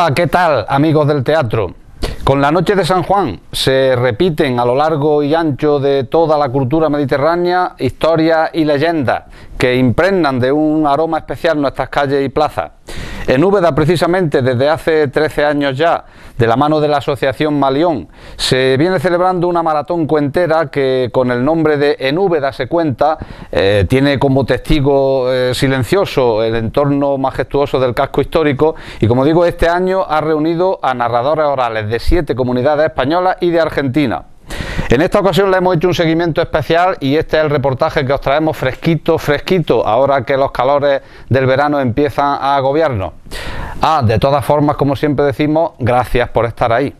Hola, ¿qué tal, amigos del teatro? Con la Noche de San Juan se repiten a lo largo y ancho de toda la cultura mediterránea historias y leyendas que impregnan de un aroma especial nuestras calles y plazas. En Úbeda, precisamente desde hace 13 años ya, de la mano de la Asociación Malión, se viene celebrando una maratón cuentera que, con el nombre de En Úbeda se cuenta, tiene como testigo silencioso el entorno majestuoso del casco histórico y, como digo, este año ha reunido a narradores orales de 7 comunidades españolas y de Argentina. En esta ocasión le hemos hecho un seguimiento especial y este es el reportaje que os traemos fresquito, ahora que los calores del verano empiezan a agobiarnos. De todas formas, como siempre decimos, gracias por estar ahí.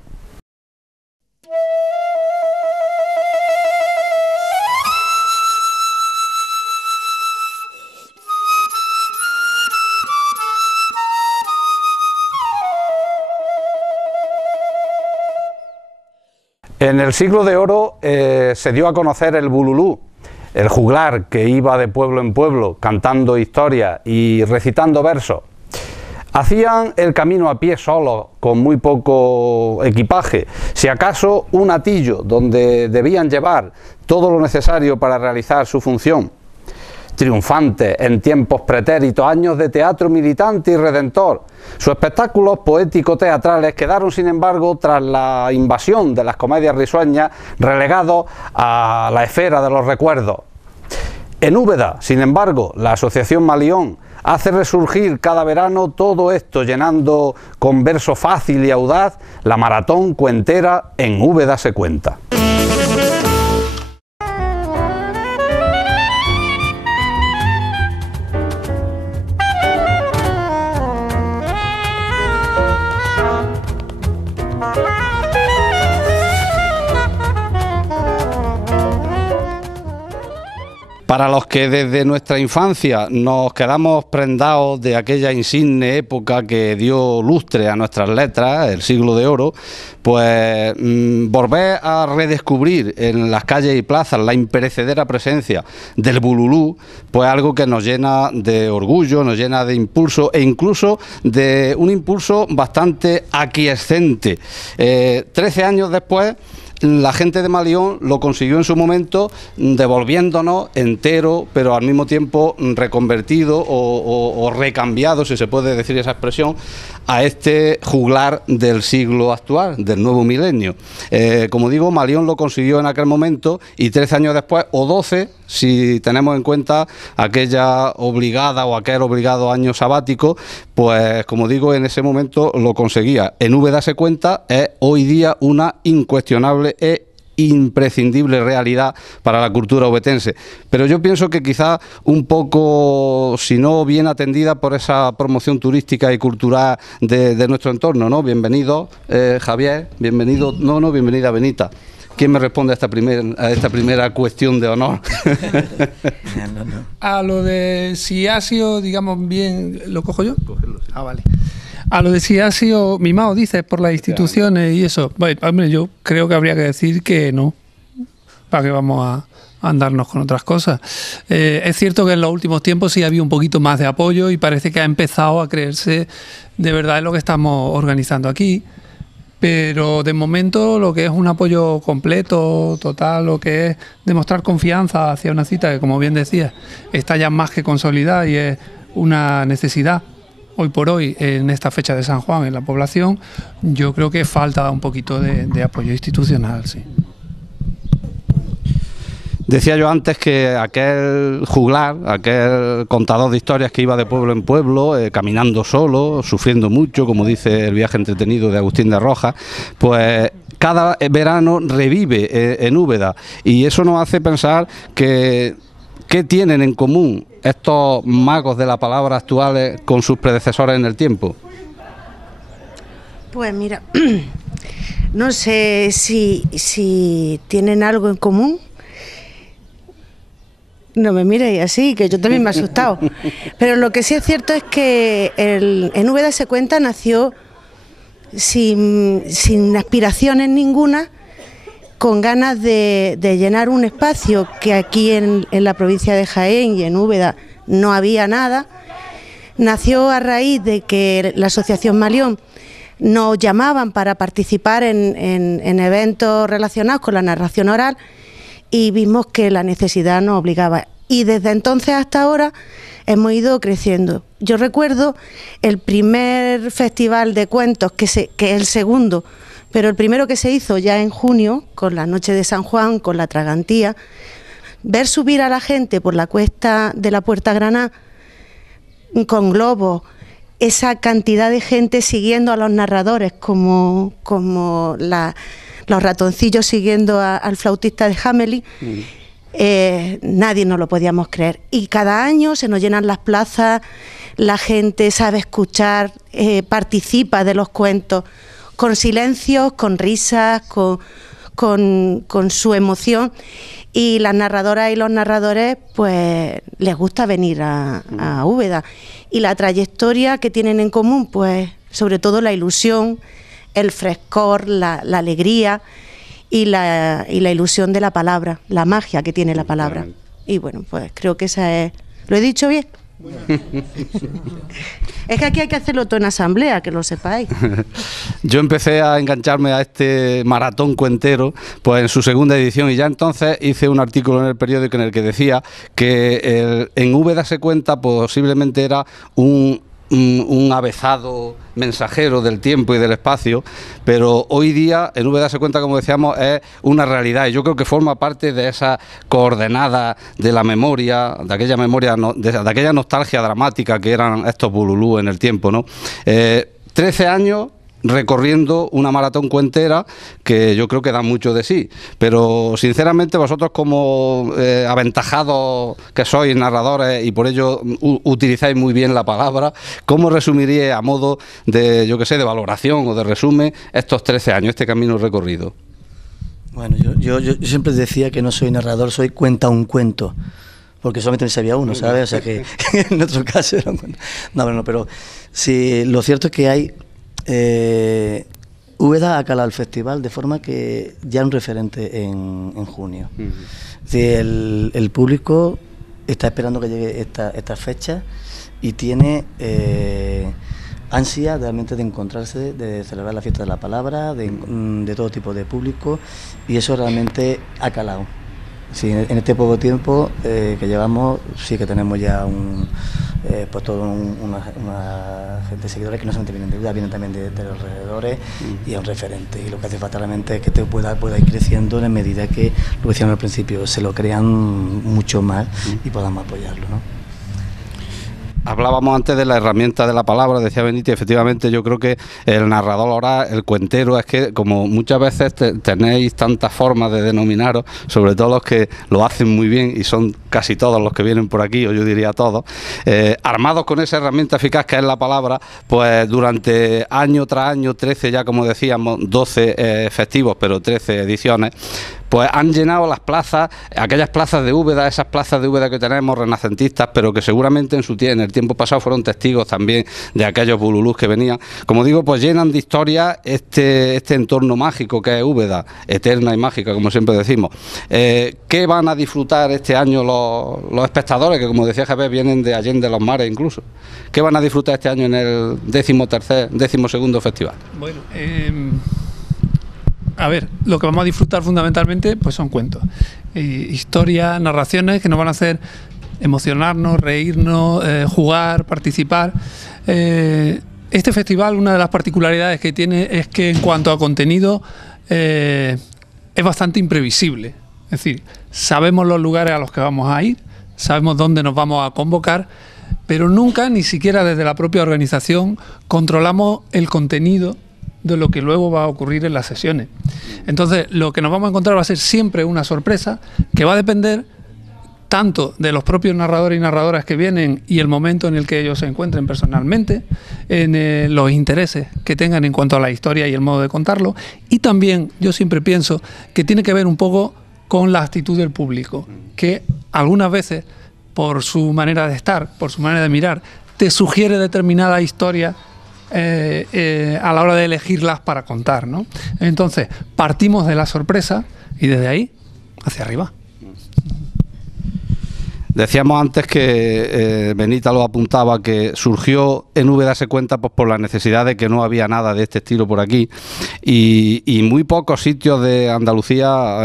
En el siglo de oro se dio a conocer el bululú, el juglar que iba de pueblo en pueblo cantando historias y recitando versos. Hacían el camino a pie solos, con muy poco equipaje, si acaso un atillo donde debían llevar todo lo necesario para realizar su función. Triunfantes en tiempos pretéritos, años de teatro militante y redentor. Sus espectáculos poético-teatrales quedaron, sin embargo, tras la invasión de las comedias risueñas, relegados a la esfera de los recuerdos. En Úbeda, sin embargo, la Asociación Malión hace resurgir cada verano todo esto, llenando con verso fácil y audaz la maratón cuentera En Úbeda se cuenta. Para los que desde nuestra infancia nos quedamos prendados de aquella insigne época que dio lustre a nuestras letras, el siglo de oro, pues volver a redescubrir en las calles y plazas la imperecedera presencia del bululú, pues algo que nos llena de orgullo, nos llena de impulso e incluso de un impulso bastante aquiescente. 13 años después, la gente de Malión lo consiguió en su momento, devolviéndonos entero, pero al mismo tiempo reconvertido o recambiado, si se puede decir esa expresión, a este juglar del siglo actual, del nuevo milenio. Como digo, Malión lo consiguió en aquel momento y 13 años después, o 12, si tenemos en cuenta aquella obligada o aquel obligado año sabático, pues como digo, en ese momento lo conseguía. En Úbeda se cuenta es hoy día una incuestionable e imprescindible realidad para la cultura obetense, pero yo pienso que quizá un poco, si no bien atendida por esa promoción turística y cultural de nuestro entorno, ¿no? Bienvenido Javier, bienvenido Nono, bienvenida Benita. ¿Quién me responde a esta primera cuestión de honor? A lo de si ha sido, digamos, bien... ¿Lo cojo yo? Cogerlo, sí. Vale. A lo de si ha sido mimado, dices, por las instituciones y eso. Bueno, hombre, yo creo que habría que decir que no. ¿Para qué vamos a andarnos con otras cosas? Es cierto que en los últimos tiempos sí había un poquito más de apoyo y parece que ha empezado a creerse de verdad en lo que estamos organizando aquí. Pero de momento lo que es un apoyo completo, total, lo que es demostrar confianza hacia una cita que, como bien decía, está ya más que consolidada y es una necesidad hoy por hoy en esta fecha de San Juan en la población, yo creo que falta un poquito de apoyo institucional, sí. Decía yo antes que aquel juglar, aquel contador de historias que iba de pueblo en pueblo, caminando solo, sufriendo mucho, como dice El viaje entretenido de Agustín de Rojas, pues cada verano revive en Úbeda y eso nos hace pensar que ¿qué tienen en común estos magos de la palabra actuales con sus predecesores en el tiempo? Pues mira, no sé si tienen algo en común. No me miréis así, que yo también me he asustado. Pero lo que sí es cierto es que En Úbeda se cuenta nació sin aspiraciones ninguna, con ganas de llenar un espacio que aquí en la provincia de Jaén y en Úbeda no había nada. Nació a raíz de que la Asociación Malión nos llamaban para participar en eventos relacionados con la narración oral y vimos que la necesidad nos obligaba. Y desde entonces hasta ahora hemos ido creciendo. Yo recuerdo el primer festival de cuentos, que es el segundo, pero el primero que se hizo ya en junio, con la Noche de San Juan, con la Tragantía, ver subir a la gente por la cuesta de la Puerta Graná con globos, esa cantidad de gente siguiendo a los narradores como los ratoncillos siguiendo al flautista de Hamelin, nadie nos lo podíamos creer. Y cada año se nos llenan las plazas, la gente sabe escuchar, participa de los cuentos, con silencios, con risas, con su emoción, y las narradoras y los narradores pues les gusta venir a Úbeda, y la trayectoria que tienen en común, pues sobre todo la ilusión, el frescor, la alegría y la ilusión de la palabra, la magia que tiene la palabra. Y bueno, pues creo que esa es... ¿Lo he dicho bien? Es que aquí hay que hacerlo todo en asamblea, que lo sepáis. Yo empecé a engancharme a este maratón cuentero pues en su segunda edición, y ya entonces hice un artículo en el periódico en el que decía que en Úbeda se cuenta posiblemente era un avezado mensajero del tiempo y del espacio, pero hoy día en Úbeda se cuenta, como decíamos, es una realidad, y yo creo que forma parte de esa coordenada de la memoria, de aquella memoria, de aquella nostalgia dramática que eran estos bululú en el tiempo, ¿no? 13 años recorriendo una maratón cuentera que yo creo que da mucho de sí, pero sinceramente vosotros, como aventajados que sois narradores y por ello utilizáis muy bien la palabra, ¿cómo resumiríais a modo de, yo que sé, de valoración o de resumen estos 13 años, este camino recorrido? Bueno, yo siempre decía que no soy narrador, soy cuenta un cuento, porque solamente me sabía uno, ¿sabes? O sea que en otro caso era un cuento. No, pero sí, lo cierto es que hay... Úbeda ha calado el festival de forma que ya es un referente en junio. Es decir, el público está esperando que llegue esta fecha y tiene ansia realmente de encontrarse, de celebrar la fiesta de la palabra, de todo tipo de público, y eso realmente ha calado. Sí, en este poco tiempo que llevamos, sí que tenemos ya pues toda una gente de seguidores que no solamente vienen de Úbeda, vienen también de los alrededores, y es un referente, y lo que hace falta realmente es que te pueda ir creciendo en medida que, lo que decíamos al principio, se lo crean mucho más y podamos apoyarlo, ¿no? Hablábamos antes de la herramienta de la palabra, decía Benítez, efectivamente yo creo que el narrador oral, el cuentero, es que como muchas veces tenéis tantas formas de denominaros, sobre todo los que lo hacen muy bien, y son casi todos los que vienen por aquí, o yo diría todos, armados con esa herramienta eficaz que es la palabra, pues durante año tras año, 13 ya como decíamos, 12 festivos, pero 13 ediciones, pues han llenado las plazas, aquellas plazas de Úbeda, esas plazas de Úbeda que tenemos renacentistas, pero que seguramente en el tiempo pasado fueron testigos también de aquellos bululús que venían. Como digo, pues llenan de historia este entorno mágico que es Úbeda, eterna y mágica, como siempre decimos. ¿Qué van a disfrutar este año los espectadores, que como decía Javier, vienen de Allende los Mares incluso? ¿Qué van a disfrutar este año en el 12º festival? Bueno, a ver, lo que vamos a disfrutar fundamentalmente pues son cuentos, historias, narraciones que nos van a hacer emocionarnos, reírnos, jugar, participar. Este festival, una de las particularidades que tiene es que en cuanto a contenido es bastante imprevisible. Es decir, sabemos los lugares a los que vamos a ir, sabemos dónde nos vamos a convocar, pero nunca, ni siquiera desde la propia organización, controlamos el contenido de lo que luego va a ocurrir en las sesiones. Entonces, lo que nos vamos a encontrar va a ser siempre una sorpresa que va a depender tanto de los propios narradores y narradoras que vienen y el momento en el que ellos se encuentren personalmente, en los intereses que tengan en cuanto a la historia y el modo de contarlo, y también yo siempre pienso que tiene que ver un poco con la actitud del público, que algunas veces, por su manera de estar, por su manera de mirar, te sugiere determinada historia a la hora de elegirlas para contar, ¿no? Entonces, partimos de la sorpresa y desde ahí hacia arriba. Decíamos antes que Benita lo apuntaba, que surgió en Úbeda se cuenta pues por la necesidad de que no había nada de este estilo por aquí, y muy pocos sitios de Andalucía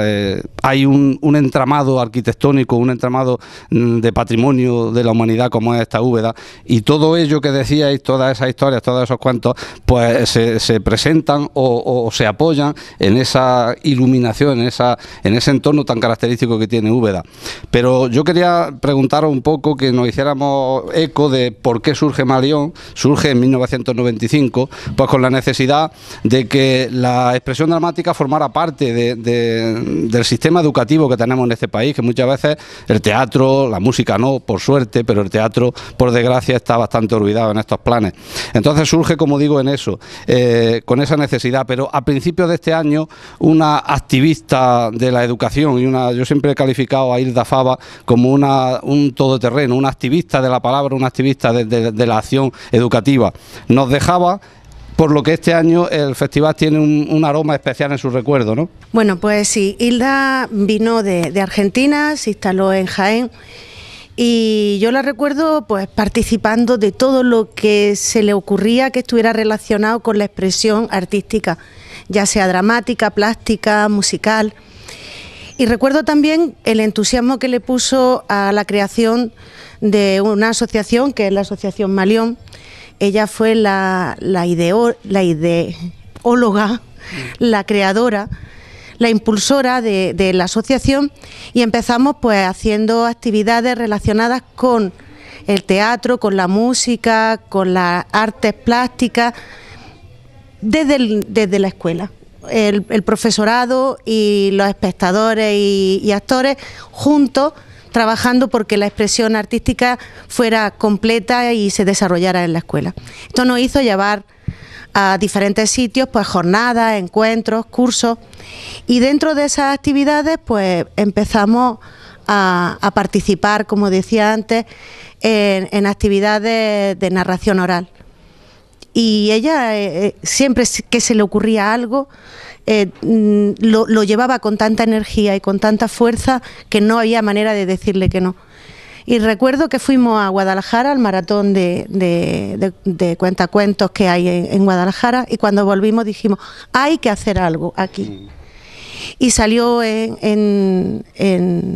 hay un entramado arquitectónico, un entramado de patrimonio de la humanidad como es esta Úbeda, y todo ello que decíais, todas esas historias, todos esos cuentos, pues se presentan o se apoyan en esa iluminación, en ese entorno tan característico que tiene Úbeda. Pero yo quería preguntaros un poco, que nos hiciéramos eco de por qué surge Malión. Surge en 1995, pues con la necesidad de que la expresión dramática formara parte del sistema educativo que tenemos en este país, que muchas veces el teatro, la música no, por suerte, pero el teatro, por desgracia, está bastante olvidado en estos planes. Entonces surge, como digo, en eso, con esa necesidad. Pero a principios de este año, una activista de la educación, yo siempre he calificado a Hilda Fava como un todoterreno, una activista de la palabra, una activista de la acción educativa, nos dejaba, por lo que este año el festival tiene un aroma especial en su recuerdo, ¿no? Bueno, pues sí, Hilda vino de Argentina, se instaló en Jaén, y yo la recuerdo pues participando de todo lo que se le ocurría que estuviera relacionado con la expresión artística, ya sea dramática, plástica, musical. Y recuerdo también el entusiasmo que le puso a la creación de una asociación, que es la Asociación Malión. Ella fue la ideóloga, la creadora, la impulsora de la asociación, y empezamos pues haciendo actividades relacionadas con el teatro, con la música, con las artes plásticas, desde la escuela. El profesorado y los espectadores y actores juntos, trabajando porque la expresión artística fuera completa y se desarrollara en la escuela. Esto nos hizo llevar a diferentes sitios pues jornadas, encuentros, cursos, y dentro de esas actividades pues empezamos a participar, como decía antes, en actividades de narración oral. Y ella siempre que se le ocurría algo lo llevaba con tanta energía y con tanta fuerza que no había manera de decirle que no. Y recuerdo que fuimos a Guadalajara al maratón de cuentacuentos que hay en Guadalajara, y cuando volvimos dijimos, hay que hacer algo aquí. Y salió en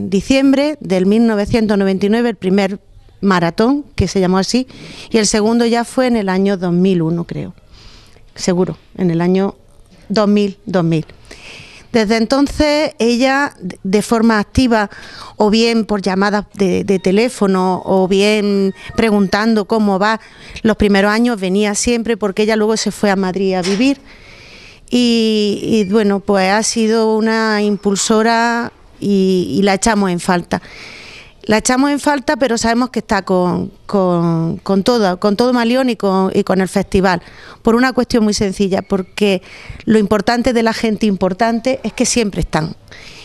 diciembre del 1999 el primer maratón, que se llamó así, y el segundo ya fue en el año 2001, creo, seguro, en el año 2000. Desde entonces ella, de forma activa, o bien por llamadas de teléfono, o bien preguntando cómo va, los primeros años venía siempre, porque ella luego se fue a Madrid a vivir, y bueno, pues ha sido una impulsora y la echamos en falta. La echamos en falta, pero sabemos que está con todo Malión y con el festival, por una cuestión muy sencilla, porque lo importante de la gente importante es que siempre están.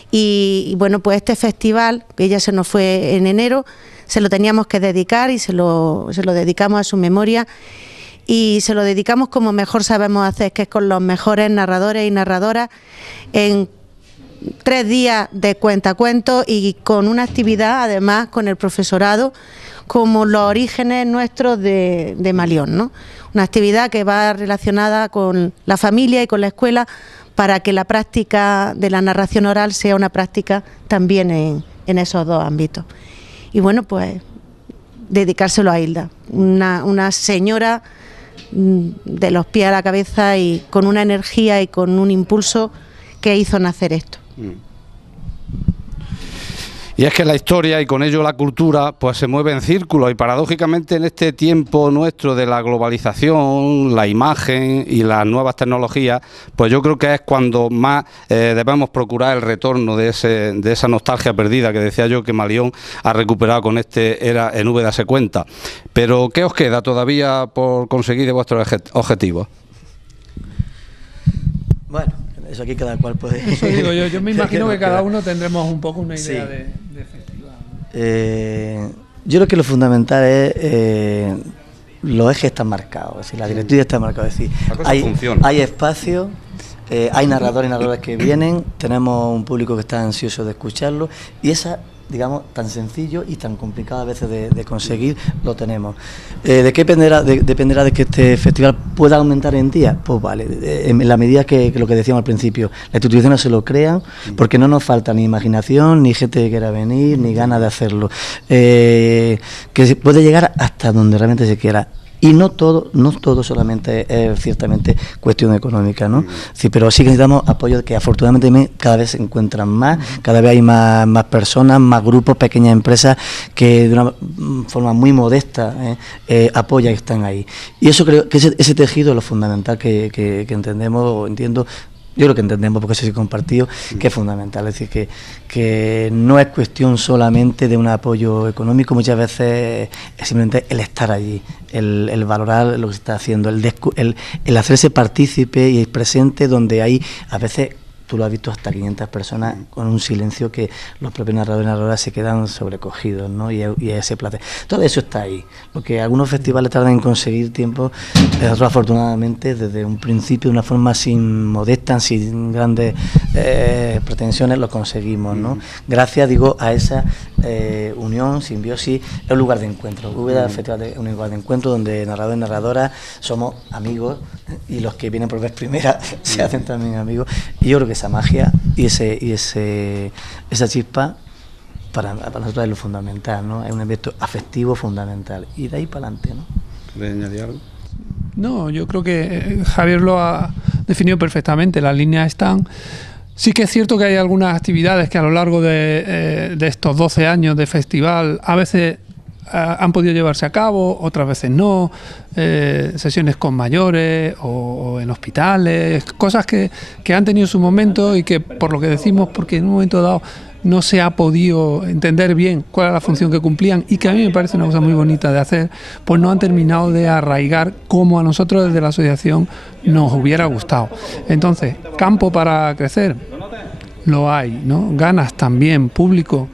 Y bueno, pues este festival, que ya se nos fue en enero, se lo teníamos que dedicar, y se lo dedicamos a su memoria, y se lo dedicamos como mejor sabemos hacer, que es con los mejores narradores y narradoras, en 3 días de cuentacuentos, y con una actividad además con el profesorado como los orígenes nuestros de Malión, ¿no? Una actividad que va relacionada con la familia y con la escuela, para que la práctica de la narración oral sea una práctica también en esos dos ámbitos. Y bueno, pues dedicárselo a Hilda, una señora de los pies a la cabeza, y con una energía y con un impulso que hizo nacer esto. Y es que la historia, y con ello la cultura, pues se mueve en círculos, y paradójicamente en este tiempo nuestro de la globalización, la imagen y las nuevas tecnologías, pues yo creo que es cuando más debemos procurar el retorno de esa nostalgia perdida que decía yo que Malión ha recuperado con Era en Úbeda se cuenta. Pero ¿qué os queda todavía por conseguir de vuestros objetivos? Bueno, eso aquí cada cual puede... Eso digo yo me imagino que cada uno tendremos un poco una idea de festival. Yo creo que lo fundamental es los ejes están marcados, es decir, la directriz está marcada, es decir, hay espacio, hay narradores y narradoras que vienen, tenemos un público que está ansioso de escucharlo, y esa digamos, tan sencillo y tan complicado a veces de conseguir, lo tenemos. ¿De qué dependerá? Dependerá de que este festival pueda aumentar en días. Pues vale, en la medida que lo que decíamos al principio, las instituciones se lo crean, porque no nos falta ni imaginación, ni gente que quiera venir, ni ganas de hacerlo. Que se puede llegar hasta donde realmente se quiera. Y no todo solamente es ciertamente cuestión económica, ¿no? Sí, pero sí que necesitamos apoyo, que afortunadamente cada vez se encuentran más, cada vez hay más personas, más grupos, pequeñas empresas que de una forma muy modesta apoyan y están ahí. Y eso creo que ese tejido es lo fundamental que entendemos, o entiendo. Yo creo que entendemos, porque eso sí compartido, que es fundamental. Es decir, que no es cuestión solamente de un apoyo económico, muchas veces es simplemente el estar allí, el valorar lo que se está haciendo, el hacerse partícipe y presente, donde hay a veces, tú lo has visto, hasta 500 personas con un silencio que los propios narradores y narradoras se quedan sobrecogidos, ¿no? Y ese placer. Todo eso está ahí. Lo que algunos festivales tardan en conseguir tiempo, nosotros afortunadamente desde un principio, de una forma sin modesta, sin grandes pretensiones, lo conseguimos, ¿no? Gracias, digo, a esa unión, simbiosis, es un lugar de encuentro. El festival es un lugar de encuentro donde narradores y narradoras somos amigos, y los que vienen por vez primera se hacen también amigos. Y yo creo que esa magia y esa chispa para nosotros es lo fundamental, ¿no? Es un evento afectivo fundamental, y de ahí para adelante, ¿no? ¿Quieres añadir algo? No, yo creo que Javier lo ha definido perfectamente, las líneas están. Sí que es cierto que hay algunas actividades que a lo largo de estos 12 años de festival a veces han podido llevarse a cabo, otras veces no, sesiones con mayores o en hospitales, cosas que han tenido su momento y que, por lo que decimos, porque en un momento dado no se ha podido entender bien cuál era la función que cumplían, y que a mí me parece una cosa muy bonita de hacer, pues no han terminado de arraigar como a nosotros desde la asociación nos hubiera gustado. Entonces, campo para crecer lo hay, ¿no? Ganas también, público.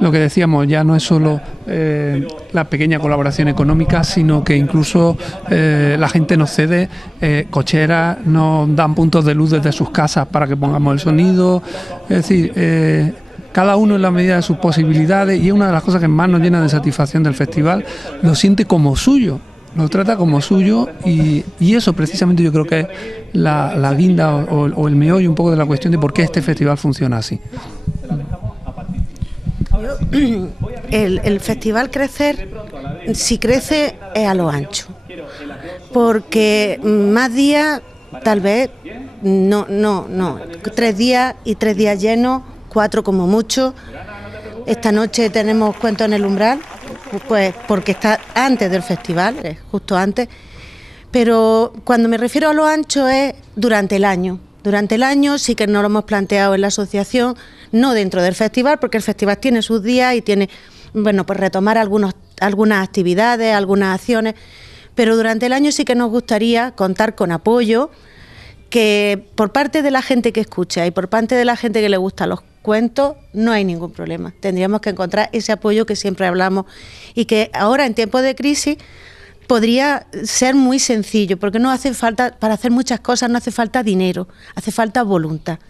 Lo que decíamos, ya no es solo la pequeña colaboración económica, sino que incluso la gente nos cede cocheras, nos dan puntos de luz desde sus casas para que pongamos el sonido. Es decir, cada uno en la medida de sus posibilidades, y es una de las cosas que más nos llena de satisfacción del festival, lo siente como suyo, lo trata como suyo, y eso precisamente yo creo que es la guinda o el meollo un poco de la cuestión de por qué este festival funciona así. El festival crecer, si crece, es a lo ancho, porque más días tal vez no, 3 días y 3 días llenos, 4 como mucho. Esta noche tenemos Cuentos en el Umbral, pues porque está antes del festival, es justo antes, pero cuando me refiero a lo ancho es durante el año. Durante el año sí que nos lo hemos planteado en la asociación, no dentro del festival, porque el festival tiene sus días y tiene, bueno, pues retomar algunas actividades, algunas acciones, pero durante el año sí que nos gustaría contar con apoyo, que por parte de la gente que escucha y por parte de la gente que le gustan los cuentos, no hay ningún problema. Tendríamos que encontrar ese apoyo que siempre hablamos, y que ahora en tiempos de crisis podría ser muy sencillo, porque no hace falta, para hacer muchas cosas no hace falta dinero, hace falta voluntad,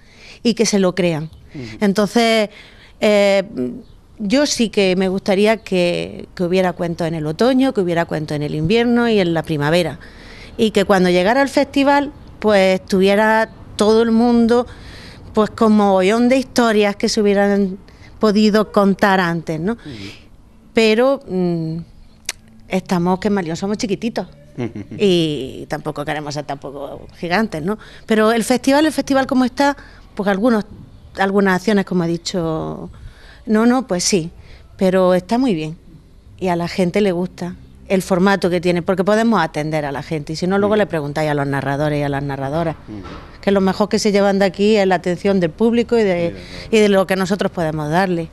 y que se lo crean. Entonces, yo sí que me gustaría que hubiera cuentos en el otoño, que hubiera cuentos en el invierno y en la primavera, y que cuando llegara el festival pues tuviera todo el mundo pues como mogollón de historias que se hubieran podido contar antes, ¿no? Pero estamos, que Malión somos chiquititos y tampoco queremos ser tampoco gigantes, ¿no? Pero el festival como está, pues algunas acciones, como ha dicho, pues sí, pero está muy bien y a la gente le gusta el formato que tiene, porque podemos atender a la gente, y si no, luego le preguntáis a los narradores y a las narradoras, que lo mejor que se llevan de aquí es la atención del público y de lo que nosotros podemos darle,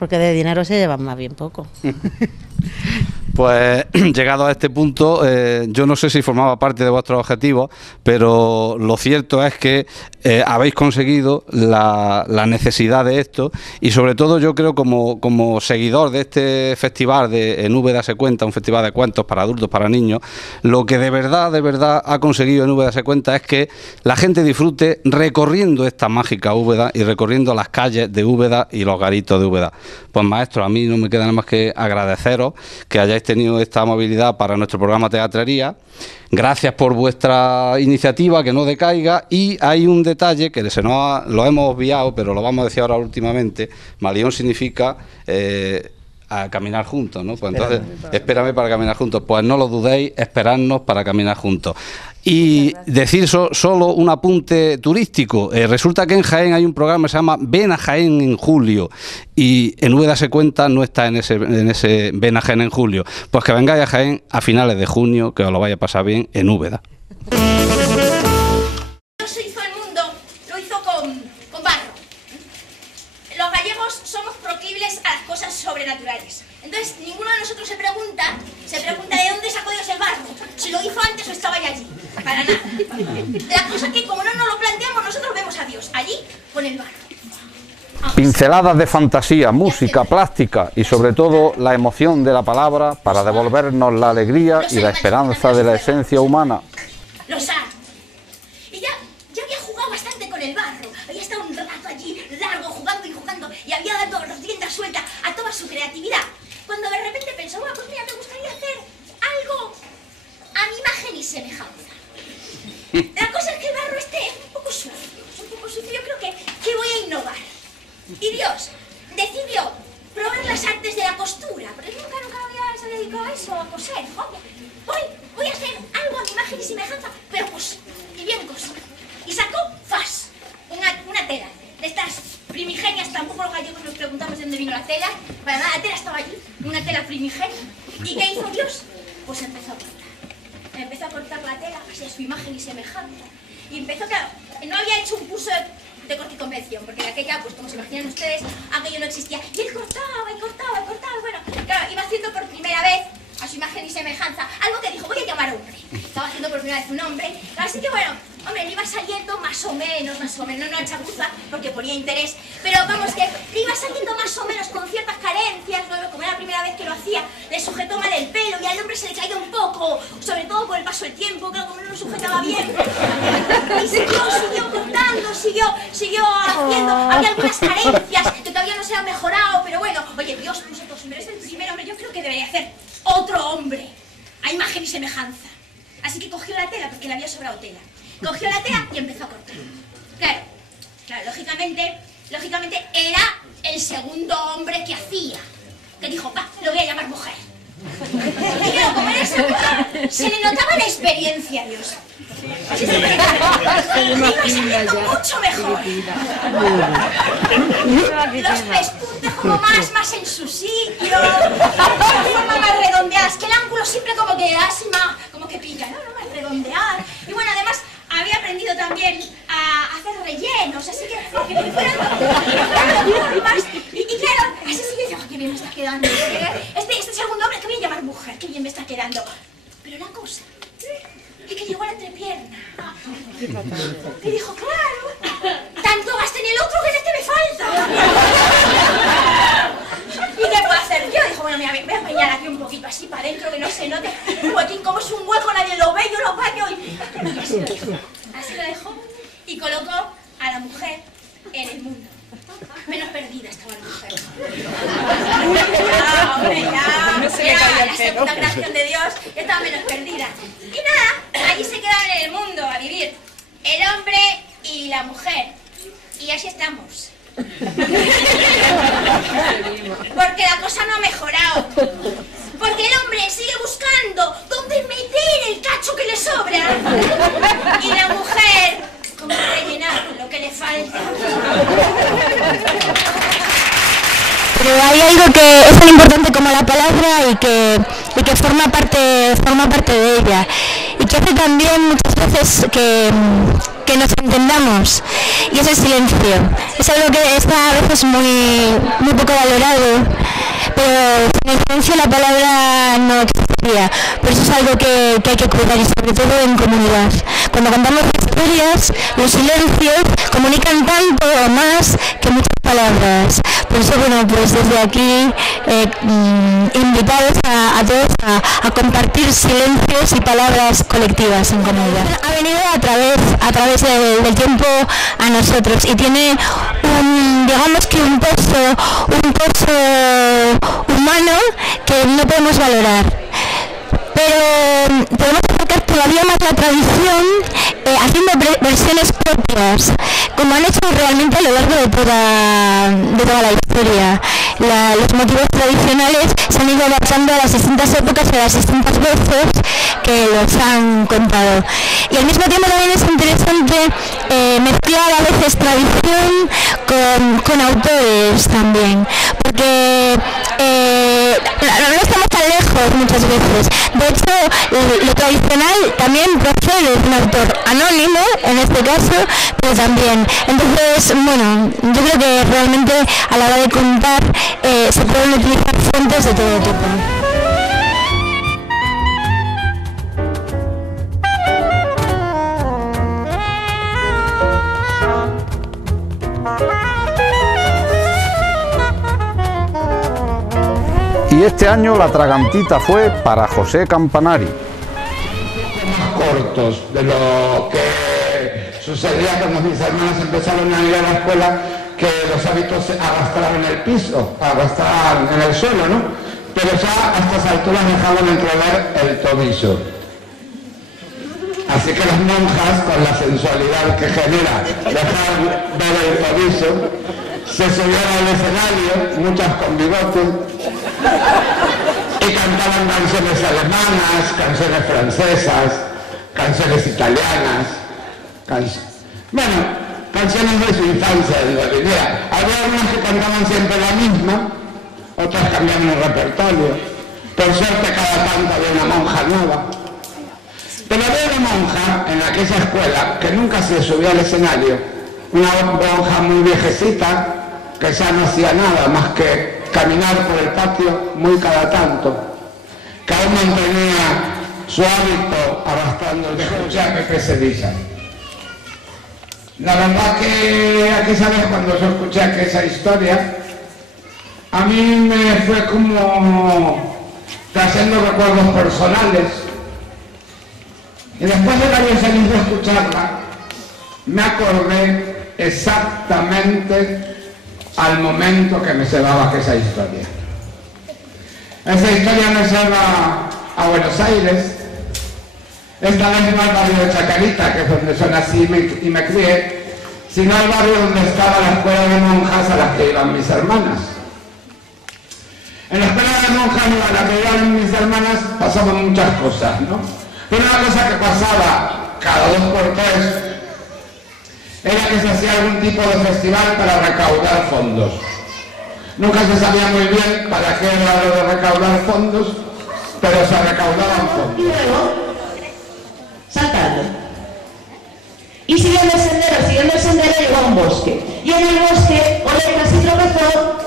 porque de dinero se llevan más bien poco. Pues llegado a este punto, yo no sé si formaba parte de vuestros objetivos, pero lo cierto es que habéis conseguido la necesidad de esto, y sobre todo yo creo como seguidor de este festival en Úbeda se cuenta, un festival de cuentos para adultos, para niños, lo que de verdad ha conseguido en Úbeda se cuenta es que la gente disfrute recorriendo esta mágica Úbeda y recorriendo las calles de Úbeda y los garitos de Úbeda. Pues maestro, a mí no me queda nada más que agradeceros que hayáis tenido esta amabilidad para nuestro programa Teatrería. Gracias por vuestra iniciativa, que no decaiga. Y hay un detalle que lo hemos obviado, pero lo vamos a decir ahora últimamente. Malión significa a caminar juntos, ¿no? Pues entonces, espérame para caminar juntos. Pues no lo dudéis, esperadnos para caminar juntos. Y decir solo un apunte turístico. Resulta que en Jaén hay un programa que se llama Ven a Jaén en julio, y en Úbeda se cuenta no está en ese Ven a Jaén en julio. Pues que vengáis a Jaén a finales de junio, que os lo vaya a pasar bien en Úbeda. Dios hizo el mundo, lo hizo con barro. Los gallegos somos proclives a las cosas sobrenaturales. Entonces, ninguno de nosotros se pregunta de dónde sacó Dios el barro, si lo hizo antes o estaba ya allí. Para nada. La cosa es que como no nos lo planteamos, nosotros vemos a Dios allí con el barro. Pinceladas de fantasía, música, plástica y sobre todo la emoción de la palabra para devolvernos la alegría y la esperanza de la esencia humana. Los aros. Y ya había jugado bastante con el barro. Había estado un rato allí, largo, jugando, y había dado rienda suelta a toda su creatividad. Cuando de repente pensó, bueno, pues mira, me gustaría hacer algo a mi imagen y semejanza. La cosa es que el barro esté un poco sucio. Yo creo que voy a innovar. Y Dios decidió probar las artes de la costura, porque nunca se dedicó a eso, a coser, ¿no? Voy a hacer algo a mi imagen y semejanza, pero pues, y bien cosido. Y sacó una tela de estas primigenias. Tampoco los gallegos nos preguntamos de dónde vino la tela. Para nada, la tela estaba allí, una tela primigenia. ¿Y qué hizo Dios? Pues empezó a cortar la tela hacia su imagen y semejanza. Y empezó, claro, no había hecho un curso de corte y convención, porque de aquella, pues como se imaginan ustedes, aquello no existía. Y él cortaba, bueno, claro, iba haciendo por primera vez a su imagen y semejanza algo que dijo, voy a llamar hombre. Estaba haciendo por primera vez un hombre, así que bueno, hombre, le iba saliendo más o menos, no una chapuza, porque ponía interés, pero vamos, que le iba saliendo más o menos con ciertas carencias. Luego, como era la primera vez que lo hacía, le sujetó mal el pelo y al hombre se le caía un poco, sobre todo por el paso del tiempo, claro, como no lo sujetaba bien. Y siguió cortando, siguió haciendo, había algunas carencias que todavía no se han mejorado, pero bueno, oye, Dios puso por su primer hombre, yo creo que debería hacer otro hombre, a imagen y semejanza. Así que cogió la tela, porque le había sobrado tela. Cogió la tela y empezó a cortar. Claro, lógicamente era el segundo hombre que hacía. Que dijo, lo voy a llamar mujer. Y claro, como era esa mujer, se le notaba la experiencia, Dios. Iba saliendo mucho mejor. Los pespuntes como más en su sitio, forma más redondeadas, que el ángulo siempre como que da así más, como que pica, no, más redondear. Y bueno, además había aprendido también a hacer rellenos, así que fueran formas. Y claro, así que yo, qué bien me está quedando. Este segundo hombre que voy a llamar mujer, qué bien me está quedando. Pero la cosa es que llegó a la entrepierna y dijo, claro, tanto gasto en el otro que en este me falta. ¿Y qué puedo hacer yo? Dijo, bueno, mira, voy a empeñar aquí un poquito así para adentro, que no se note. Joaquín, como es un hueco, nadie lo ve, yo lo baño y así lo dejó. Así lo dejó y colocó a la mujer en el mundo. Menos perdida estaba la mujer. Hombre, ya. No se le caía el pelo. La creación de Dios estaba menos perdida. Y nada, allí se quedaban en el mundo a vivir el hombre y la mujer. Y así estamos. Porque la cosa no ha mejorado. Porque el hombre sigue buscando dónde meter el cacho que le sobra. Y la mujer, cómo rellenar lo que le falta. Pero hay algo que es tan importante como la palabra y que forma parte de ella, y que hace también muchas veces que nos entendamos, y es el silencio. Es algo que está a veces muy poco valorado, pero sin el silencio la palabra no existiría. Por eso es algo que hay que cuidar, y sobre todo en comunidad. Cuando contamos historias, los silencios comunican tanto o más que muchas palabras. Por eso, bueno, pues desde aquí invitados a todos a compartir silencios y palabras colectivas en comunidad. Ha venido a través del tiempo a nosotros, y tiene digamos que un peso humano que no podemos valorar. Pero podemos acercar todavía más la tradición haciendo versiones propias, como han hecho realmente a lo largo de toda la historia. Los motivos tradicionales se han ido adaptando a las distintas épocas y a las distintas voces que los han contado. Y al mismo tiempo también es interesante mezclar a veces tradición con autores también, porque no estamos tan lejos muchas veces. De hecho, lo tradicional también procede de un autor anónimo, en este caso, pero también. Entonces, bueno, yo creo que realmente a la hora de contar se pueden utilizar fuentes de todo tipo. Y este año la Tragantita fue para José Campanari. Más cortos de lo que sucedía cuando mis hermanas empezaron a ir a la escuela, que los hábitos se arrastraban en el piso, arrastraban en el suelo, ¿no? Pero ya a estas alturas dejaban entrever el tobillo. Así que las monjas, con la sensualidad que genera dejar ver el tobillo, se subían al escenario, muchas con bigotes, y cantaban canciones alemanas, canciones francesas, canciones italianas, canciones de su infancia, de la venida. Había algunas que cantaban siempre la misma, otras cambiaban el repertorio. Por suerte cada tanto había una monja nueva. Pero había una monja en aquella escuela que nunca se subía al escenario, una monja muy viejecita que ya no hacía nada más que caminar por el patio muy cada tanto, que aún mantenía su hábito arrastrando el suelo. Escuché a Pepe Sevilla. La verdad que aquella vez cuando yo escuché aquella historia, a mí me fue como trayendo recuerdos personales. Y después de varios años de escucharla, me acordé exactamente al momento que me llevaba aquella historia. Esa historia me lleva a Buenos Aires, esta vez no al barrio de Chacarita, que es donde yo nací y me crié, sino al barrio donde estaba la escuela de monjas a las que iban mis hermanas. En la escuela de monjas a la que iban mis hermanas pasaban muchas cosas, ¿no? Pero una cosa que pasaba cada 2 por 3 era que se hacía algún tipo de festival para recaudar fondos. Nunca se sabía muy bien para qué era lo de recaudar fondos, pero se recaudaban fondos. Y luego, saltando. Y siguiendo el sendero llegó a un bosque. Y en el bosque, Ole casi tropezó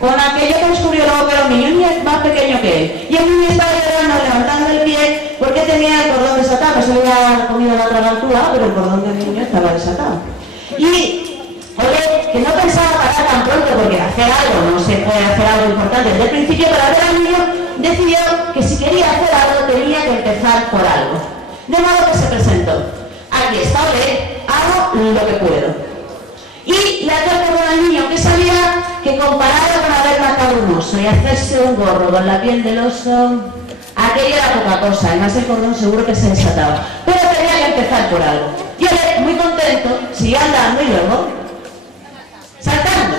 con aquello que descubrió luego que era un niño más pequeño que él. Y el niño estaba llorando, levantando el pie, porque tenía el cordón desatado. Se había comido la tragantúa, pero el cordón del niño estaba desatado. Y Ole, que no pensaba parar tan pronto porque hacer algo, no se puede hacer algo importante desde el principio, pero el niño decidió que si quería hacer algo tenía que empezar por algo. De modo que se presentó. Aquí está Ole, hago lo que puedo. Y le advirtió al niño que sabía que comparado con haber matado un oso y hacerse un gorro con la piel del oso, aquello era poca cosa, además el cordón seguro que se desataba. Pero tenía que empezar por algo. Y Ole, muy contento, siguió andando y luego saltando.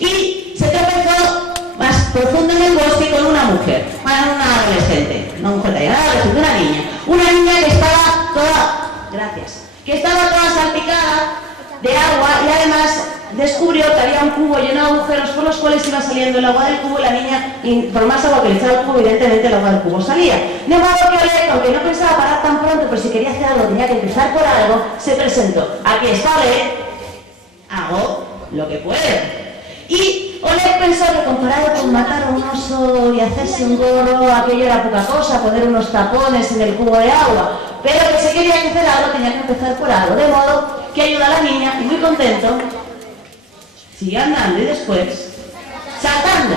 Y se tropezó más profundo en el bosque con una mujer, una adolescente, una mujer de adolescente, una niña que estaba toda salpicada de agua y además descubrió que había un cubo lleno de agujeros por los cuales iba saliendo el agua del cubo y la niña, y por más agua que le echara el cubo, evidentemente el agua del cubo salía. De modo que Ole, aunque no pensaba parar tan pronto, pero si quería hacer algo tenía que empezar por algo, se presentó. Aquí está Ole, hago lo que puedo. Y Oleg pensó que comparado con matar a un oso y hacerse un gorro, aquello era poca cosa, poner unos tapones en el cubo de agua, pero que si quería hacer algo tenía que empezar por algo, de modo que ayudó a la niña y muy contento, sigue andando y después saltando.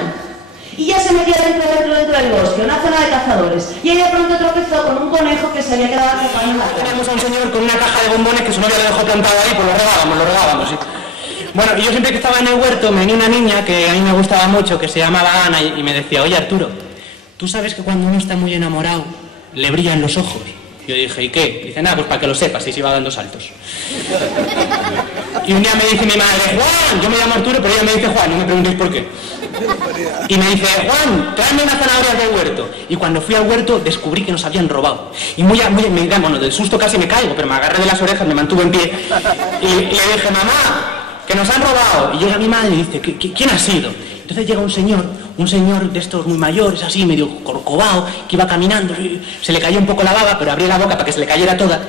Y ya se metió dentro del bosque, una zona de cazadores, y ella pronto tropezó con un conejo que se había quedado atrapado. Teníamos a un señor con una caja de bombones que su novia lo dejó plantado ahí, pues lo regábamos, sí. Bueno, y yo siempre que estaba en el huerto me venía una niña que a mí me gustaba mucho, que se llamaba Ana, y me decía, oye Arturo, ¿tú sabes que cuando uno está muy enamorado le brillan los ojos? Yo dije, ¿y qué? Dice, nada, pues para que lo sepas, y se iba dando saltos. Y un día me dice mi madre, Juan, yo me llamo Arturo, pero ella me dice Juan, no me preguntéis por qué. Y me dice, Juan, tráeme unas zanahorias del huerto. Y cuando fui al huerto descubrí que nos habían robado. Y bueno, del susto casi me caigo, pero me agarré de las orejas, me mantuve en pie. Y le dije, mamá, que nos han robado. Y llega mi madre y dice, ¿quién ha sido? Entonces llega un señor de estos muy mayores, así, medio corcovado, que iba caminando. Se le cayó un poco la baba, pero abrí la boca para que se le cayera toda.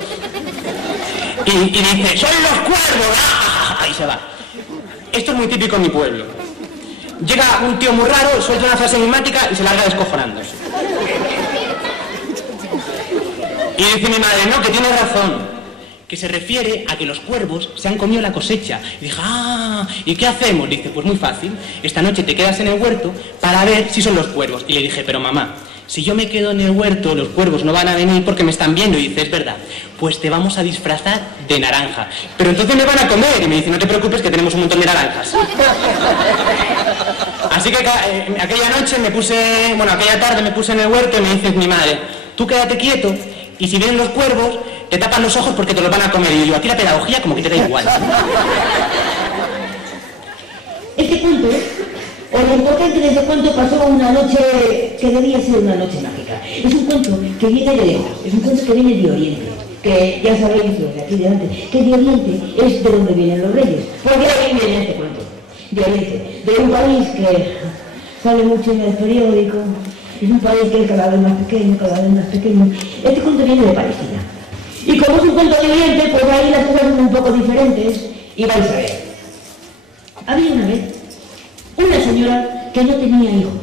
Y dice, ¡son los cuervos! ¡Ah! Y se va. Esto es muy típico en mi pueblo. Llega un tío muy raro, suelta una frase enigmática y se larga descojonándose. Y dice mi madre, no, que tiene razón, que se refiere a que los cuervos se han comido la cosecha. Y dije, ¿y qué hacemos? Dice, pues muy fácil, esta noche te quedas en el huerto para ver si son los cuervos. Y le dije, pero mamá, si yo me quedo en el huerto, los cuervos no van a venir porque me están viendo. Y dice, es verdad, pues te vamos a disfrazar de naranja. Pero entonces me van a comer. Y me dice, no te preocupes que tenemos un montón de naranjas. Así que aquella tarde me puse en el huerto y me dice mi madre, tú quédate quieto y si vienen los cuervos te tapan los ojos porque te los van a comer. Y yo digo, a ti la pedagogía como que te da igual, ¿no? Este cuento, o lo importante de este cuento pasó una noche que debía ser una noche mágica. Es un cuento que viene de lejos, es un cuento que viene de Oriente, que ya sabéis de aquí delante, que de Oriente es de donde vienen los reyes, porque ahí viene este cuento. De Oriente, de un país que sale mucho en el periódico, es un país que es cada vez más pequeño, Este cuento viene de Palestina. Y como es un cuento de Oriente, pues ahí las cosas son un poco diferentes, y vais a ver. Había una vez una señora que no tenía hijos,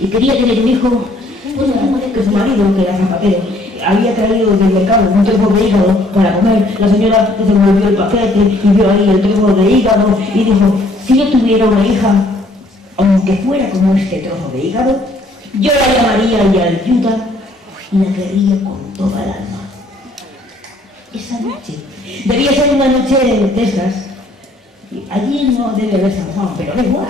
y quería tener un hijo, que su marido, que era zapatero, había traído desde el mercado un trozo de hígado para comer. La señora desenvolvió el paquete y vio ahí el trozo de hígado y dijo, si yo tuviera una hija, aunque fuera como este trozo de hígado, yo la llamaría Yaljuta y la querría con toda el alma. Esa noche debía ser una noche de esas. Allí no debe haber San Juan, pero da igual.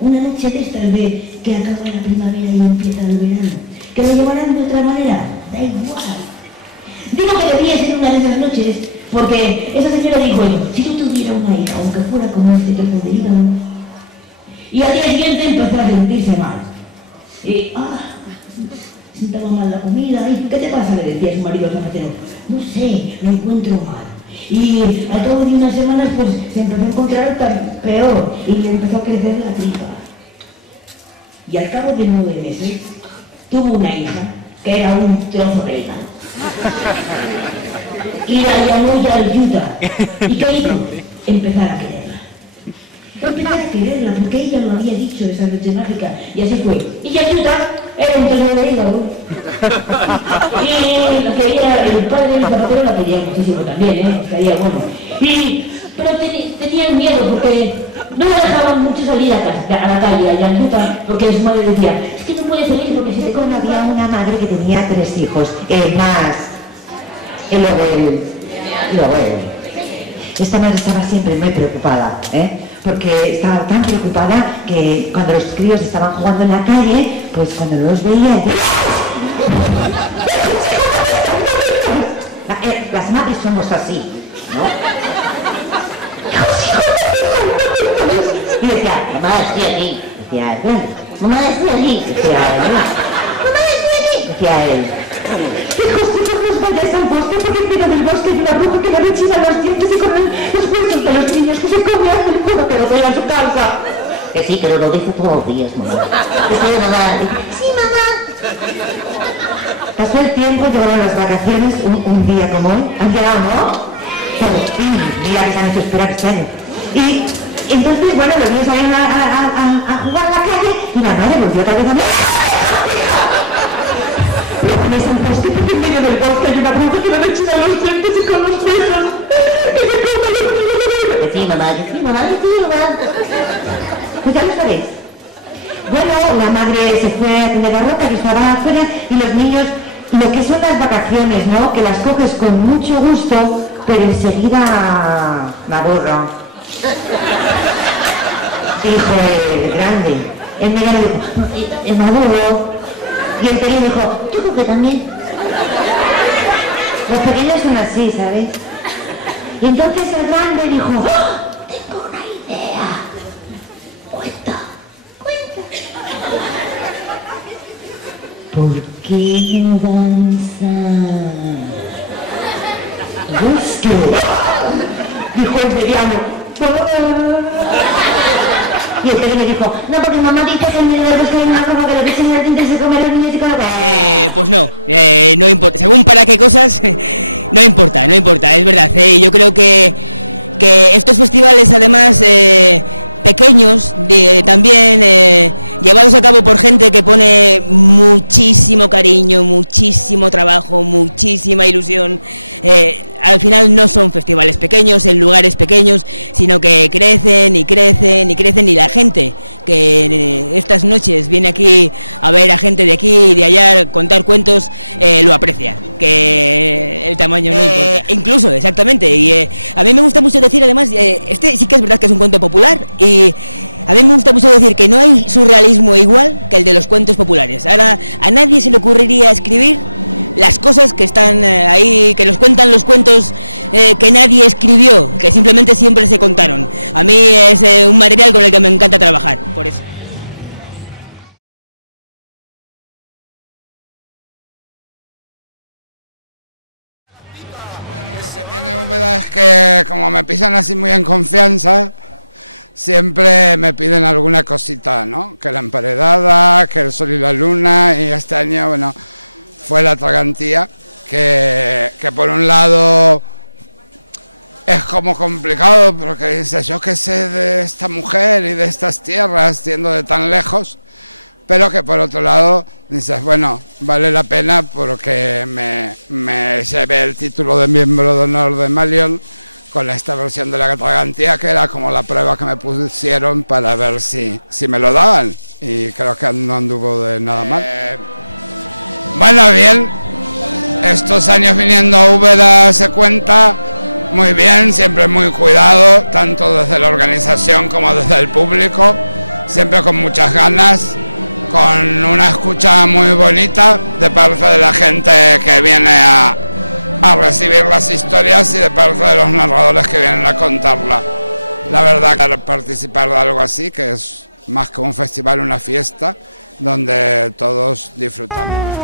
Una noche de estas de que acaba la primavera y empieza el verano. ¿Que lo llamarán de otra manera? Da igual. Digo que debía ser una de esas noches porque esa señora dijo, si yo tuviera una hija, aunque fuera como este trozo de hígado, y al día siguiente empezó a sentirse mal. Y, sentaba mal la comida, y ¿qué te pasa? Le decía su marido zapatero. No sé, lo encuentro mal. Y al cabo de unas semanas pues se empezó a encontrar peor y le empezó a crecer la tripa. Y al cabo de 9 meses tuvo una hija que era un trozo de hígado. Y la llamó Yaljuta. ¿Y qué hizo? Empezar a quererla. Empezar a quererla porque ella lo había dicho esa noche mágica. Y así fue. Y Yaljuta era un trozo de hígado. Y quería, el padre del zapatero la quería muchísimo también, quería bueno. Pero tenía miedo porque no la dejaban mucho salir a la calle, a Yaljuta, porque su madre decía, es que no puedes salir porque si te comen. Había una madre que tenía 3 hijos, más, y luego él. Esta madre estaba siempre muy preocupada, porque estaba tan preocupada que cuando los críos estaban jugando en la calle, pues cuando los veía, las madres somos así, ¿no? Y decía, mamá, estoy aquí. Decía, bueno, mamá, estoy aquí. Decía, mamá, estoy aquí. Decía él. Los padres han puesto porque encima del bosque hay una bruja que la rechina los dientes y con los huesos de los niños que se comían el culo, pero te en su casa. Que sí, pero lo dice todos los días, mamá. Dice, mamá, sí, mamá. Pasó el tiempo, llegaron las vacaciones, un día como hoy, han llegado, ¿no? Por fin, mira que se han hecho esperar este año. Y Entonces, bueno, los niños salen a jugar a la calle y la madre volvió otra vez a mí. Luego me han puesto en medio del bosque y una bruja que no le echa los dientes y con los besos. Que sí, mamá. Pues ya lo sabéis. Bueno, la madre se fue a atender a Rota, que estaba afuera, y los niños, lo que son las vacaciones, ¿no? Que las coges con mucho gusto, pero enseguida la borra. Hijo grande, el negro dijo, el maduro, y el pequeño dijo, yo creo que también. Los pequeños son así, ¿sabes? Y entonces el grande dijo, ¡oh! Tengo una idea. Cuenta. ¿Por qué no danzan? Busque. Dijo el mediano. Y el pequeño dijo, no, porque mamá dice que en medio del bosque hay una ropa que lo que se le y se come a los niños y con lo que... Pues no importa. Según para qué cosas, no importa, es verdad. Yo creo que estos festivales, además, pequeños, también llevados a cabo por gente que pone muchísimo cariño, muchísimo trabajo, muchísima ilusión, al final no son festivales pequeños, en lugares pequeños, sino que crecen y crecen y crecen, y la gente que estas noches viene aquí a ver a gente de aquí y de allá contar cuentos, lo aprecia, que el tamaño no importa. Incluso, exactamente, y a mí me gusta mucho decir, además, este sí que es verdad que es un cuento popular, y a mí me gusta mucho decir que no hay surrealismo igual que el de los cuentos populares. Ahora, a nadie se le ocurriría escribir las cosas que están ahí, que nos cuentan los cuentos que nadie escribió, que simplemente siempre se contaron. A mí es un material con el que me encanta trabajar, por eso. Bueno, lo que tiene Úbeda es que como me pisan así muy en confianza, siempre me piden alguna cosita, ¿no? Que la emparedada, que el sol y la luna, y este año, bueno, fue la tragantía, que por un lado es como complicado, porque dices, yo qué sé de esta mujer y de estas tierras, siendo de tan lejos, pero que por otro lado dices, bueno, vale la pena porque me llevé el título de miembro de honor de Malión con esta versión de la tragantía, que era como la prueba que me pusieron para ver si me lo daban, y creo que no anduvo de nada mal. Bueno, bien, estos años viniendo a Úbeda se cuenta muy bien, siempre muy cuidado, tanto desde la organización como desde el público, siempre con muchas ganas, con una escucha muy bonita de parte de la gente que viene a recibir las historias y de parte de los narradores que vienen a contarla. La verdad que participar de algo así, que es más que un festival, una fiesta, donde todos disfrutamos.